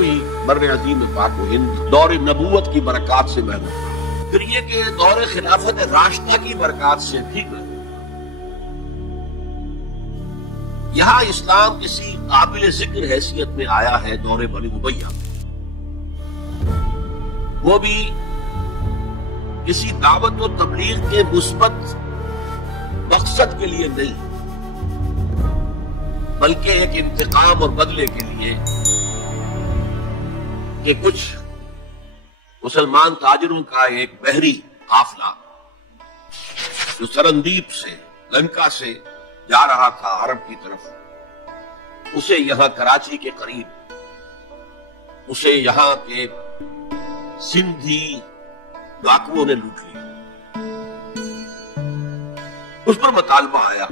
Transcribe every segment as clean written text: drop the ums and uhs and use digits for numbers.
یوں ہی بر عظیم پاک و ہند دور نبوت کی برکات سے محروم تھا، پھر یہ کہ دور خلافت راشدہ کی برکات سے بھی محروم۔ یہاں اسلام کسی قابل ذکر حیثیت میں آیا ہے دور بنی امیہ، وہ بھی کسی دعوت و تبلیغ کے مثبت مقصد کے لیے نہیں، بلکہ ایک انتقام اور بدلے کے لیے کہ کچھ مسلمان تاجروں کا ایک بحری قافلہ جو سرندیپ سے لنکا سے جا رہا تھا عرب کی طرف، اسے یہاں کراچی کے قریب اسے یہاں کے سندھی ڈاکوؤں نے لوٹ لیا۔ اس پر مطالبہ آیا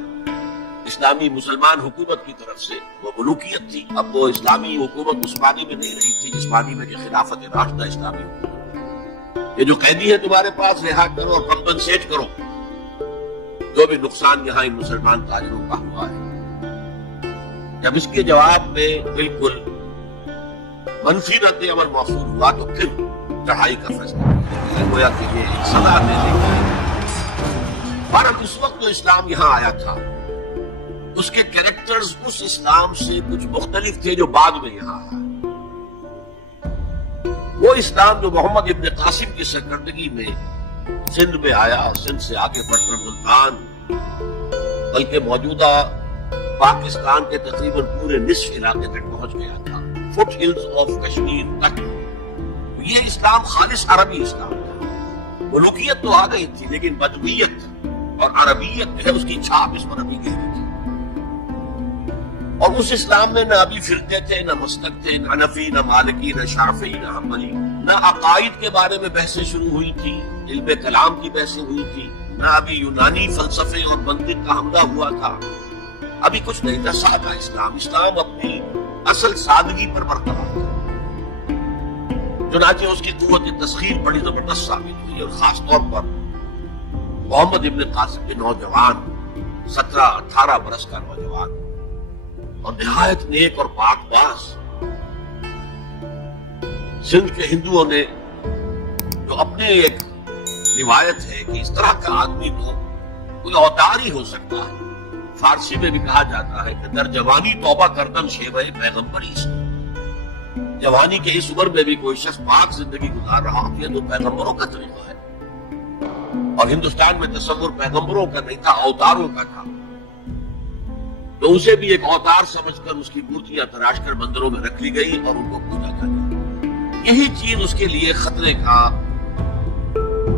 اسلامی مسلمان حکومت کی طرف سے، وہ ملوکیت تھی، اب وہ اسلامی حکومت عثمانی میں نہیں رہی تھی، عثمانی میں کہ خلافت راشدہ اسلامی حکومت، یہ جو قیدی ہے تمہارے پاس رہا کرو اور کمپنسیٹ کرو جو بھی نقصان یہاں ان مسلمان تاجروں کا ہوا ہے۔ جب اس کے جواب میں بالکل منفی رد عمل موصول ہوا تو پھر چڑھائی کا فیصلہ کیا گویا کہ یہ ایک سزا دینے کی۔ اور اس وقت جو اسلام یہاں آیا تھا اس کے کریکٹرز اس اسلام سے کچھ مختلف تھے جو بعد میں یہاں آیا۔ وہ اسلام جو محمد ابن قاسم کی سرکردگی میں سندھ میں آیا اور سندھ سے آگے بڑھ کر ملتان بلکہ موجودہ پاکستان کے تقریباً پورے نصف علاقے تک پہنچ گیا تھا، فٹ ہلز آف کشمیر تک، یہ اسلام خالص عربی اسلام تھا۔ ملوکیت تو آ گئی تھی لیکن بدویت اور عربیت جو ہے اس کی چھاپ اس پر ابھی گہری تھی۔ اور اس اسلام میں نہ ابھی فرقے تھے، نہ مسلک تھے، نہ حنفی، نہ مالکی، نہ شافعی، نہ حنبلی، نہ عقائد کے بارے میں بحثیں شروع ہوئی تھی، علم کلام کی بحثیں ہوئی تھی، نہ ابھی یونانی فلسفے اور منطق کا حملہ ہوا تھا، ابھی کچھ نہیں تھا، سادہ اسلام۔ اسلام اپنی اصل سادگی پر برقرار تھا، چنانچہ اس کی قوت تسخیر بڑی زبردست ثابت ہوئی، اور خاص طور پر محمد ابن قاسم کے نوجوان 17-18 برس کا نوجوان اور نہایت نیک اور پاک باز سندھ کے ہندوؤں نے، جو اپنے ایک روایت ہے کہ اس طرح کا آدمی تو کوئی اوتار ہی ہو سکتا ہے، فارسی میں بھی کہا جاتا ہے کہ در جوانی توبہ کردن شیوہ پیغمبری است، جوانی کے اس عمر میں بھی کوئی شخص پاک زندگی گزار رہا ہو، یہ تو پیغمبروں کا طریقہ ہے۔ اور ہندوستان میں تصور پیغمبروں کا نہیں تھا، اوتاروں کا تھا، تو اسے بھی ایک اوتار سمجھ کر اس کی مورتیاں تراش کر مندروں میں رکھ لی گئی اور ان کو پوجا کیا گیا۔ یہی چیز اس کے لیے خطرے کا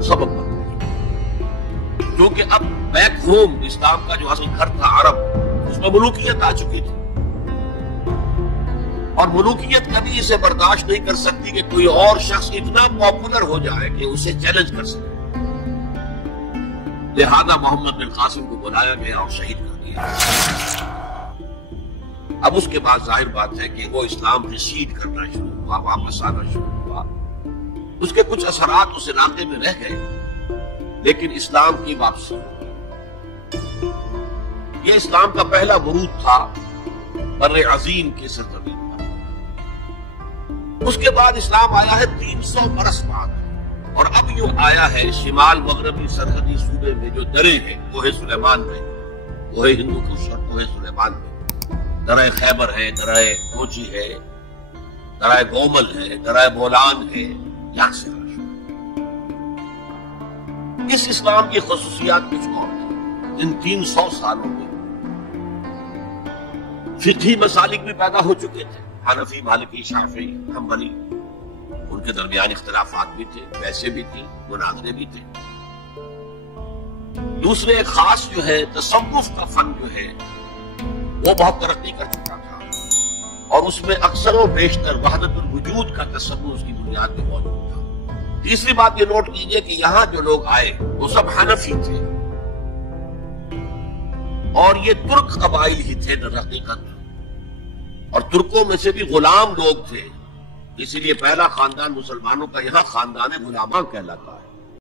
سبب بن گئی، کیونکہ اب بیک ہوم اسلام کا جو اصل گھر تھا عرب، اس میں ملوکیت آ چکی تھی، اور ملوکیت کبھی اسے برداشت نہیں کر سکتی کہ کوئی اور شخص اتنا پاپولر ہو جائے کہ اسے چیلنج کر سکے۔ لہذا محمد بن قاسم کو بلایا گیا اور شہید کر دیا۔ اب اس کے بعد ظاہر بات ہے کہ وہ اسلام ریسیڈ کرنا شروع ہوا، واپس آنا شروع ہوا، اس کے کچھ اثرات اس علاقے میں رہ گئے، لیکن اسلام کی واپسی ہوئی۔ یہ اسلام کا پہلا ورود تھا بر عظیم کی سرزمین پر۔ اس کے بعد اسلام آیا ہے 300 برس بعد، اور اب یوں آیا ہے شمال مغربی سرحدی صوبے میں جو درے ہیں، کوہ سلیمان میں، کوہ ہندو کش اور کوہ سلیمان میں، درہ خیبر ہے، درہ کوچی ہے، درہ گومل ہے، درہ بولان ہے، یہاں سے اس اسلام کی خصوصیات کچھ اور ہیں۔ ان 300 سالوں میں فقہی مسالک بھی پیدا ہو چکے تھے، حنفی، مالکی، شافعی، حنبلی، ان کے درمیان اختلافات بھی تھے، بحثیں بھی تھیں، مناظرے بھی تھے۔ دوسرے ایک خاص جو ہے تصوف کا فن جو ہے وہ بہت ترقی کر چکا تھا، اور اس میں اکثر و بیشتر وحدت الوجود کا تصور اس کی بنیاد میں موجود تھا۔ تیسری بات یہ نوٹ کیجئے کہ یہاں جو لوگ آئے وہ سب حنفی تھے، اور یہ ترک قبائل ہی تھے در حقیقت، اور ترکوں میں سے بھی غلام لوگ تھے، اسی لیے پہلا خاندان مسلمانوں کا یہاں خاندان غلامان کہلاتا ہے۔